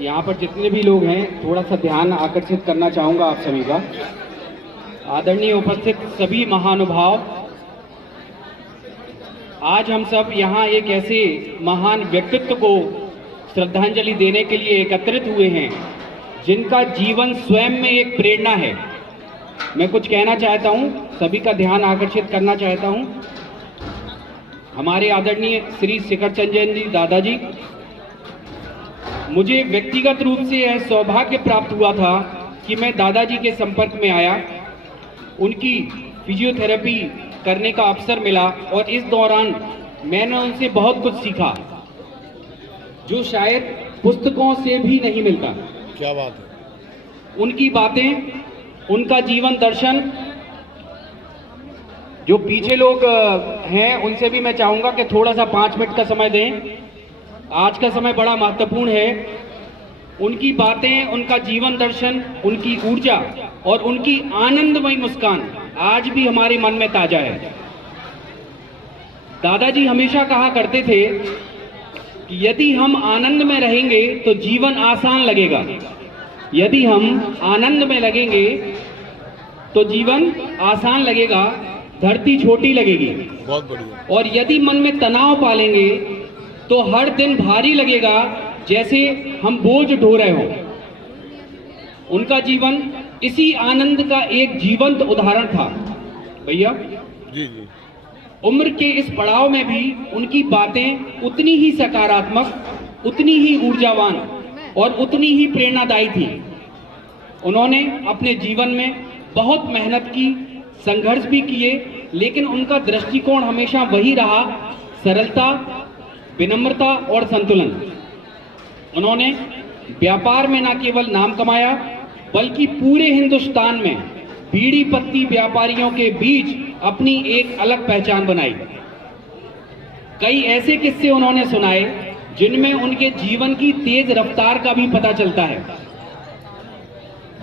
यहाँ पर जितने भी लोग हैं थोड़ा सा ध्यान आकर्षित करना चाहूँगा आप सभी का। आदरणीय उपस्थित सभी महानुभाव, आज हम सब यहाँ एक ऐसे महान व्यक्तित्व को श्रद्धांजलि देने के लिए एकत्रित हुए हैं जिनका जीवन स्वयं में एक प्रेरणा है। मैं कुछ कहना चाहता हूँ, सभी का ध्यान आकर्षित करना चाहता हूँ। हमारे आदरणीय श्री शिखर चंद्र जी दादाजी, मुझे व्यक्तिगत रूप से यह सौभाग्य प्राप्त हुआ था कि मैं दादाजी के संपर्क में आया, उनकी फिजियोथेरेपी करने का अवसर मिला और इस दौरान मैंने उनसे बहुत कुछ सीखा जो शायद पुस्तकों से भी नहीं मिलता। क्या बात है। उनकी बातें, उनका जीवन दर्शन, जो पीछे लोग हैं उनसे भी मैं चाहूंगा कि थोड़ा सा 5 मिनट का समय दें। आज का समय बड़ा महत्वपूर्ण है। उनकी बातें, उनका जीवन दर्शन, उनकी ऊर्जा और उनकी आनंदमयी मुस्कान आज भी हमारे मन में ताजा है। दादाजी हमेशा कहा करते थे कि यदि हम आनंद में रहेंगे तो जीवन आसान लगेगा, यदि हम आनंद में लगेंगे तो जीवन आसान लगेगा, धरती छोटी लगेगी। बहुत बढ़िया। और यदि मन में तनाव पालेंगे तो हर दिन भारी लगेगा, जैसे हम बोझ ढो रहे हो। उनका जीवन इसी आनंद का एक जीवंत उदाहरण था। भैया जी जी। उम्र के इस पड़ाव में भी उनकी बातें उतनी ही सकारात्मक, उतनी ही ऊर्जावान और उतनी ही प्रेरणादायी थी। उन्होंने अपने जीवन में बहुत मेहनत की, संघर्ष भी किए, लेकिन उनका दृष्टिकोण हमेशा वही रहा, सरलता, विनम्रता और संतुलन। उन्होंने व्यापार में न केवल नाम कमाया बल्कि पूरे हिंदुस्तान में बीड़ी पत्ती व्यापारियों के बीच अपनी एक अलग पहचान बनाई। कई ऐसे किस्से उन्होंने सुनाए जिनमें उनके जीवन की तेज रफ्तार का भी पता चलता है।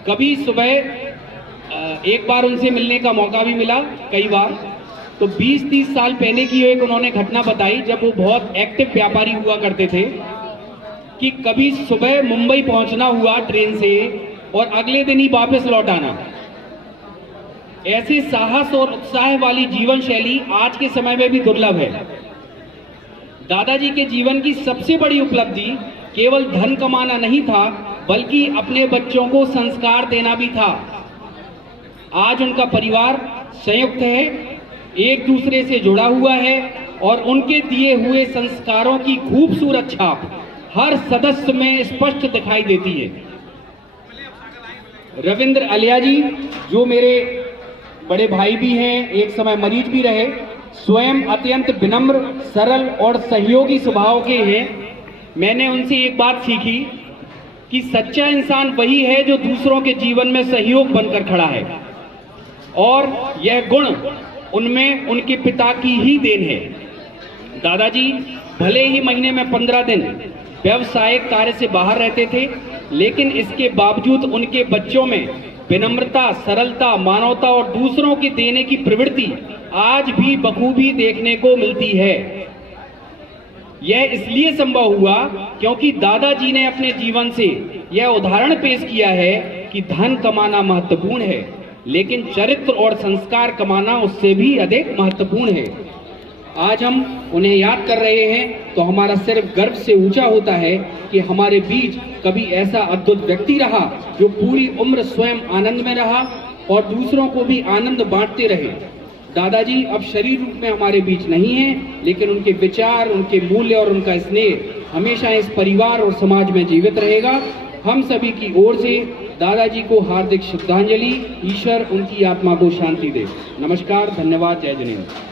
कभी सुबह एक बार उनसे मिलने का मौका भी मिला, कई बार, तो 20-30 साल पहले की एक उन्होंने घटना बताई जब वो बहुत एक्टिव व्यापारी हुआ करते थे कि कभी सुबह मुंबई पहुंचना हुआ ट्रेन से और अगले दिन ही वापस लौट आना। ऐसे साहस और उत्साह वाली जीवन शैली आज के समय में भी दुर्लभ है। दादाजी के जीवन की सबसे बड़ी उपलब्धि केवल धन कमाना नहीं था बल्कि अपने बच्चों को संस्कार देना भी था। आज उनका परिवार संयुक्त है, एक दूसरे से जुड़ा हुआ है और उनके दिए हुए संस्कारों की खूबसूरत छाप हर सदस्य में स्पष्ट दिखाई देती है। रविंद्र अलिया जी, जो मेरे बड़े भाई भी हैं, एक समय मरीज भी रहे, स्वयं अत्यंत विनम्र, सरल और सहयोगी स्वभाव के हैं। मैंने उनसे एक बात सीखी कि सच्चा इंसान वही है जो दूसरों के जीवन में सहयोग बनकर खड़ा है, और यह गुण उनमें उनके पिता की ही देन है। दादाजी भले ही महीने में 15 दिन व्यवसायिक कार्य से बाहर रहते थे, लेकिन इसके बावजूद उनके बच्चों में विनम्रता, सरलता, मानवता और दूसरों की देने की प्रवृत्ति आज भी बखूबी देखने को मिलती है। यह इसलिए संभव हुआ क्योंकि दादाजी ने अपने जीवन से यह उदाहरण पेश किया है कि धन कमाना महत्वपूर्ण है, लेकिन चरित्र और संस्कार कमाना उससे भी अधिक महत्वपूर्ण है। आज हम उन्हें याद कर रहे हैं तो हमारा सिर गर्व से ऊंचा होता है कि हमारे बीच कभी ऐसा अद्भुत व्यक्ति रहा जो पूरी उम्र स्वयं आनंद में रहा और दूसरों को भी आनंद बांटते रहे। दादाजी अब शरीर रूप में हमारे बीच नहीं हैं, लेकिन उनके विचार, उनके मूल्य और उनका स्नेह हमेशा इस परिवार और समाज में जीवित रहेगा। हम सभी की ओर से दादाजी को हार्दिक श्रद्धांजलि। ईश्वर उनकी आत्मा को शांति दे। नमस्कार, धन्यवाद, जय जिनेन्द्र।